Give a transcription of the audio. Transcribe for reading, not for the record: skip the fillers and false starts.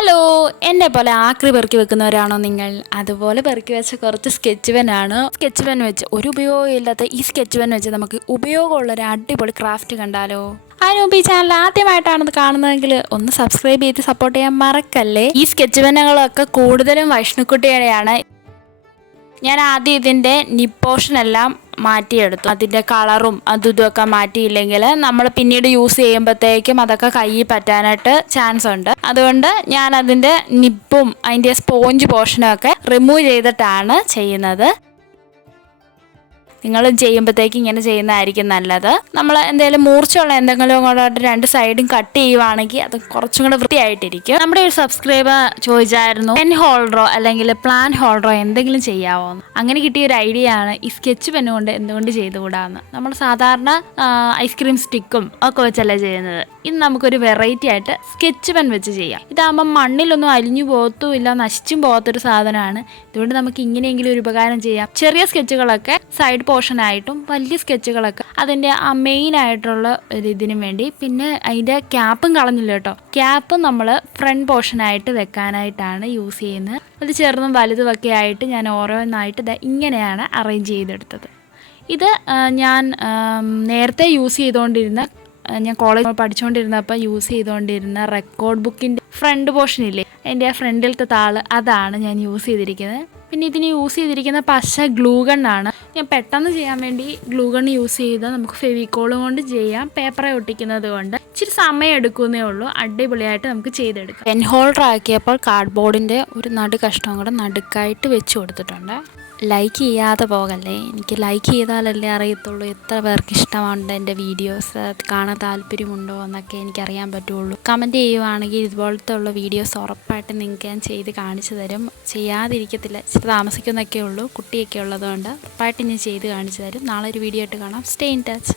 Hello, എന്നെ പോലെ ആക്രി പെറുക്കി വെക്കുന്നവരാണോ നിങ്ങൾ? അതുപോലെ പെറുക്കി വെച്ച കുറച്ച് സ്കെച്ച് പെനാണ്. സ്കെച്ച് പെൻ വെച്ച് ഒരു ഉപയോഗം ഇല്ലാത്ത ഈ സ്കെച്ച് പെൻ വെച്ച് നമുക്ക് ഉപയോഗമുള്ളൊരു അടിപൊളി ക്രാഫ്റ്റ് കണ്ടാലോ? അതിന് മുമ്പ് ഈ ചാനൽ ആദ്യമായിട്ടാണ് കാണുന്നതെങ്കിൽ ഒന്ന് സബ്സ്ക്രൈബ് ചെയ്ത് സപ്പോർട്ട് ചെയ്യാൻ മറക്കല്ലേ. ഈ സ്കെച്ച് പെന്നുകളൊക്കെ കൂടുതലും വൈഷ്ണുക്കുട്ടിയുടെയാണ്. ഞാൻ ആദ്യം ഇതിൻ്റെ നിപ്പ് പോർഷൻ എല്ലാം മാറ്റിയെടുത്തു. അതിൻ്റെ കളറും അതും ഇതൊക്കെ മാറ്റിയില്ലെങ്കിൽ നമ്മൾ പിന്നീട് യൂസ് ചെയ്യുമ്പോഴത്തേക്കും അതൊക്കെ കയ്യിൽ പറ്റാനായിട്ട് ചാൻസ് ഉണ്ട്. അതുകൊണ്ട് ഞാൻ അതിൻ്റെ നിപ്പും അതിൻ്റെ സ്പോഞ്ച് പോർഷനും ഒക്കെ റിമൂവ് ചെയ്തിട്ടാണ് ചെയ്യുന്നത്. നിങ്ങൾ ചെയ്യുമ്പോഴത്തേക്ക് ഇങ്ങനെ ചെയ്യുന്നതായിരിക്കും നല്ലത്. നമ്മൾ എന്തെങ്കിലും മൂർച്ചയുള്ള എന്തെങ്കിലും കൂടെ രണ്ട് സൈഡും കട്ട് ചെയ്യുവാണെങ്കിൽ അത് കുറച്ചും കൂടെ വൃത്തിയായിട്ടിരിക്കും. നമ്മുടെ ഒരു സബ്സ്ക്രൈബർ ചോദിച്ചായിരുന്നു പെൻ ഹോൾഡറോ അല്ലെങ്കിൽ പ്ലാൻ ഹോൾഡറോ എന്തെങ്കിലും ചെയ്യാവോ എന്ന്. അങ്ങനെ കിട്ടിയ ഒരു ഐഡിയ ആണ് ഈ സ്കെച്ച് പെൻ കൊണ്ട് എന്തുകൊണ്ട് ചെയ്തുകൂടാന്ന്. നമ്മൾ സാധാരണ ഐസ്ക്രീം സ്റ്റിക്കും ഒക്കെ വെച്ചല്ലേ ചെയ്യുന്നത്. ഇത് നമുക്കൊരു വെറൈറ്റി ആയിട്ട് സ്കെച്ച് പെൻ വെച്ച് ചെയ്യാം. ഇതാകുമ്പം മണ്ണിലൊന്നും അലിഞ്ഞു പോകത്തുമില്ല, നശിച്ചും പോകാത്തൊരു സാധനമാണ്. ഇതുകൊണ്ട് നമുക്ക് ഇങ്ങനെയെങ്കിലും ഒരു ഉപകാരം ചെയ്യാം. ചെറിയ സ്കെച്ചുകളൊക്കെ സൈഡ് പോർഷനായിട്ടും വലിയ സ്കെച്ചുകളൊക്കെ അതിൻ്റെ ആ മെയിൻ ആയിട്ടുള്ള ഒരു ഇതിനു വേണ്ടി. പിന്നെ അതിൻ്റെ ക്യാപ്പും കളഞ്ഞില്ല കേട്ടോ. ക്യാപ്പ് നമ്മൾ ഫ്രണ്ട് പോർഷനായിട്ട് വെക്കാനായിട്ടാണ് യൂസ് ചെയ്യുന്നത്. അത് ചെറുതും വലുതുമൊക്കെ ആയിട്ട് ഞാൻ ഓരോന്നായിട്ട് ഇങ്ങനെയാണ് അറേഞ്ച് ചെയ്തെടുത്തത്. ഇത് ഞാൻ നേരത്തെ യൂസ് ചെയ്തുകൊണ്ടിരുന്ന, ഞാൻ കോളേജ് പഠിച്ചുകൊണ്ടിരുന്നപ്പോൾ യൂസ് ചെയ്തുകൊണ്ടിരുന്ന റെക്കോർഡ് ബുക്കിൻ്റെ ഫ്രണ്ട് പോർഷനില്ലേ, എൻ്റെ ആ ഫ്രണ്ടിലത്തെ താള്, അതാണ് ഞാൻ യൂസ് ചെയ്തിരിക്കുന്നത്. പിന്നെ ഇതിന് യൂസ് ചെയ്തിരിക്കുന്ന പശ ഗ്ലൂഗണ്ണാണ്. ഞാൻ പെട്ടെന്ന് ചെയ്യാൻ വേണ്ടി ഗ്ലൂഗൺ യൂസ് ചെയ്താൽ നമുക്ക് ഫെവിക്കോളും കൊണ്ട് ചെയ്യാം. പേപ്പറെ ഒട്ടിക്കുന്നത് കൊണ്ട് ഇച്ചിരി സമയം എടുക്കുന്നേ ഉള്ളൂ. അടിപൊളിയായിട്ട് നമുക്ക് ചെയ്തെടുക്കാം. പെൻ ഹോൾഡർ ആക്കിയപ്പോൾ കാർഡ്ബോർഡിൻ്റെ ഒരു കഷ്ണം കൂടെ നടുക്കായിട്ട് വെച്ച് കൊടുത്തിട്ടുണ്ട്. ലൈക്ക് ചെയ്യാതെ പോകല്ലേ. എനിക്ക് ലൈക്ക് ചെയ്താലല്ലേ അറിയത്തുള്ളൂ എത്ര പേർക്ക് ഇഷ്ടമാണ് എൻ്റെ വീഡിയോസ്, കാണാൻ താല്പര്യമുണ്ടോ എന്നൊക്കെ എനിക്കറിയാൻ പറ്റുള്ളൂ. കമൻറ്റ് ചെയ്യുവാണെങ്കിൽ ഇതുപോലത്തെ ഉള്ള വീഡിയോസ് ഉറപ്പായിട്ട് നിങ്ങൾക്ക് ഞാൻ ചെയ്ത് കാണിച്ചു തരും. ചെയ്യാതിരിക്കത്തില്ല, ഇച്ചിരി താമസിക്കുന്നൊക്കെ ഉള്ളൂ. കുട്ടിയൊക്കെ ഉള്ളതുകൊണ്ട് ഉറപ്പായിട്ട് ഞാൻ ചെയ്ത് കാണിച്ചു തരും. നാളെ ഒരു വീഡിയോ ആയിട്ട് കാണാം. Stay in touch.